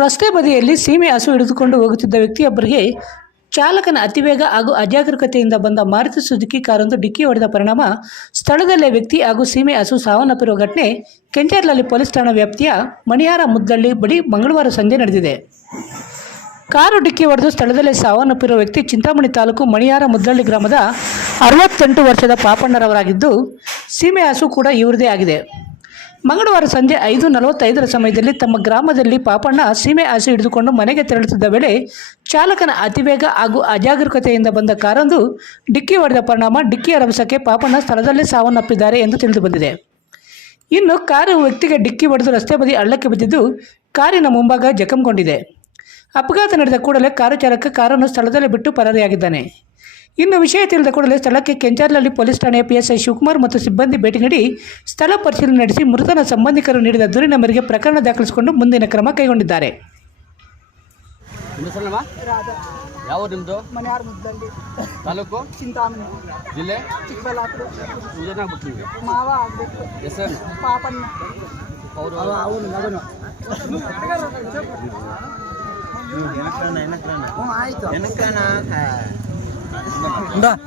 ರಸ್ತೆ ಬದಿಯಲ್ಲಿ ಸೀಮೆ ಹಸು ಹಿಡಿದುಕೊಂಡು ಹೋಗುತ್ತಿದ್ದ ವ್ಯಕ್ತಿಯೊಬ್ಬರಿಗೆ ಚಾಲಕನ ಅತಿವೇಗ ಹಾಗೂ ಅಜಾಗರೂಕತೆಯಿಂದ ಬಂದ ಮಾರುತಿ ಸುಜುಕಿ ಕಾರೊಂದು ಡಿಕ್ಕಿ ಹೊಡೆದ ಪರಿಣಾಮ ಸ್ಥಳದಲ್ಲೇ ವ್ಯಕ್ತಿ ಹಾಗೂ ಸೀಮೆ ಹಸು ಸಾವನ್ನಪ್ಪಿರುವ ಘಟನೆ ಕೆಂಚೇರ್ಲಹಳ್ಳಿ ಪೊಲೀಸ್ ಠಾಣಾ ವ್ಯಾಪ್ತಿಯ ಮಣಿಹಾರ ಮುದ್ದಳ್ಳಿ ಬಳಿ ಮಂಗಳವಾರ ಸಂಜೆ ನಡೆದಿದೆ. ಕಾರು ಡಿಕ್ಕಿ ಹೊಡೆದು ಸ್ಥಳದಲ್ಲೇ ಸಾವನ್ನಪ್ಪಿರುವ ವ್ಯಕ್ತಿ ಚಿಂತಾಮಣಿ ತಾಲೂಕು ಮಣಿಹಾರ ಮುದ್ದಳ್ಳಿ ಗ್ರಾಮದ 68 ವರ್ಷದ ಪಾಪಣ್ಣರವರಾಗಿದ್ದು, ಸೀಮೆ ಹಸು ಕೂಡ ಇವರದೇ ಆಗಿದೆ. ಮಂಗಳವಾರ ಸಂಜೆ 5:45 ಸಮಯದಲ್ಲಿ ತಮ್ಮ ಗ್ರಾಮದಲ್ಲಿ ಪಾಪಣ್ಣ ಸೀಮೆ ಹಸು ಹಿಡಿದುಕೊಂಡು ಮನೆಗೆ ತೆರಳುತ್ತಿದ್ದ ವೇಳೆ ಚಾಲಕನ ಅತಿವೇಗ ಹಾಗೂ ಅಜಾಗರೂಕತೆಯಿಂದ ಬಂದ ಕಾರೊಂದು ಡಿಕ್ಕಿ ಹೊಡೆದ ಪರಿಣಾಮ ಡಿಕ್ಕಿಯ ರಭಸಕ್ಕೆ ಪಾಪಣ್ಣ ಸ್ಥಳದಲ್ಲೇ ಸಾವನ್ನಪ್ಪಿದ್ದಾರೆ ಎಂದು ತಿಳಿದುಬಂದಿದೆ. ಇನ್ನು ಕಾರು ವ್ಯಕ್ತಿಗೆ ಡಿಕ್ಕಿ ಹೊಡೆದು ರಸ್ತೆ ಬದಿ ಹಳ್ಳಕ್ಕೆ ಬಿದ್ದಿದ್ದು, ಕಾರಿನ ಮುಂಭಾಗ ಜಖಂಗೊಂಡಿದೆ. ಅಪಘಾತ ನಡೆದ ಕೂಡಲೇ ಕಾರು ಚಾಲಕ ಕಾರನ್ನು ಸ್ಥಳದಲ್ಲೇ ಬಿಟ್ಟು ಪರಾರಿಯಾಗಿದ್ದಾನೆ. ಇನ್ನು ವಿಷಯ ತಿಳಿದ ಕೂಡಲೇ ಸ್ಥಳಕ್ಕೆ ಕೆಂಚೇರ್ಲಹಳ್ಳಿ ಪೊಲೀಸ್ ಠಾಣೆಯ PSI ಶಿವಕುಮಾರ್ ಮತ್ತು ಸಿಬ್ಬಂದಿ ಭೇಟಿ ನೀಡಿ ಸ್ಥಳ ಪರಿಶೀಲನೆ ನಡೆಸಿ ಮೃತನ ಸಂಬಂಧಿಕರು ನೀಡಿದ ದೂರಿನ ಮೇರೆಗೆ ಪ್ರಕರಣ ದಾಖಲಿಸಿಕೊಂಡು ಮುಂದಿನ ಕ್ರಮ ಕೈಗೊಂಡಿದ್ದಾರೆ. ಯಾವ ನಿಮ್ಮದು? ಮಣಿಹಾರ ಮುದ್ದಳ್ಳಿ, ತಾಲೂಕು ಚಿಂತಾಮಣಿ, ಜಿಲ್ಲೆ ಚಿಕ್ಕಬಳ್ಳಾಪುರ. ಏನಾಗ್ಬಿಟ್ಟು ನಿಮಗೆ? ಮಾವ ಆಗಬೇಕು. ಹೆಸರು? ಪಾಪಣ್ಣ. ಅವರು ಆಯ್ತು.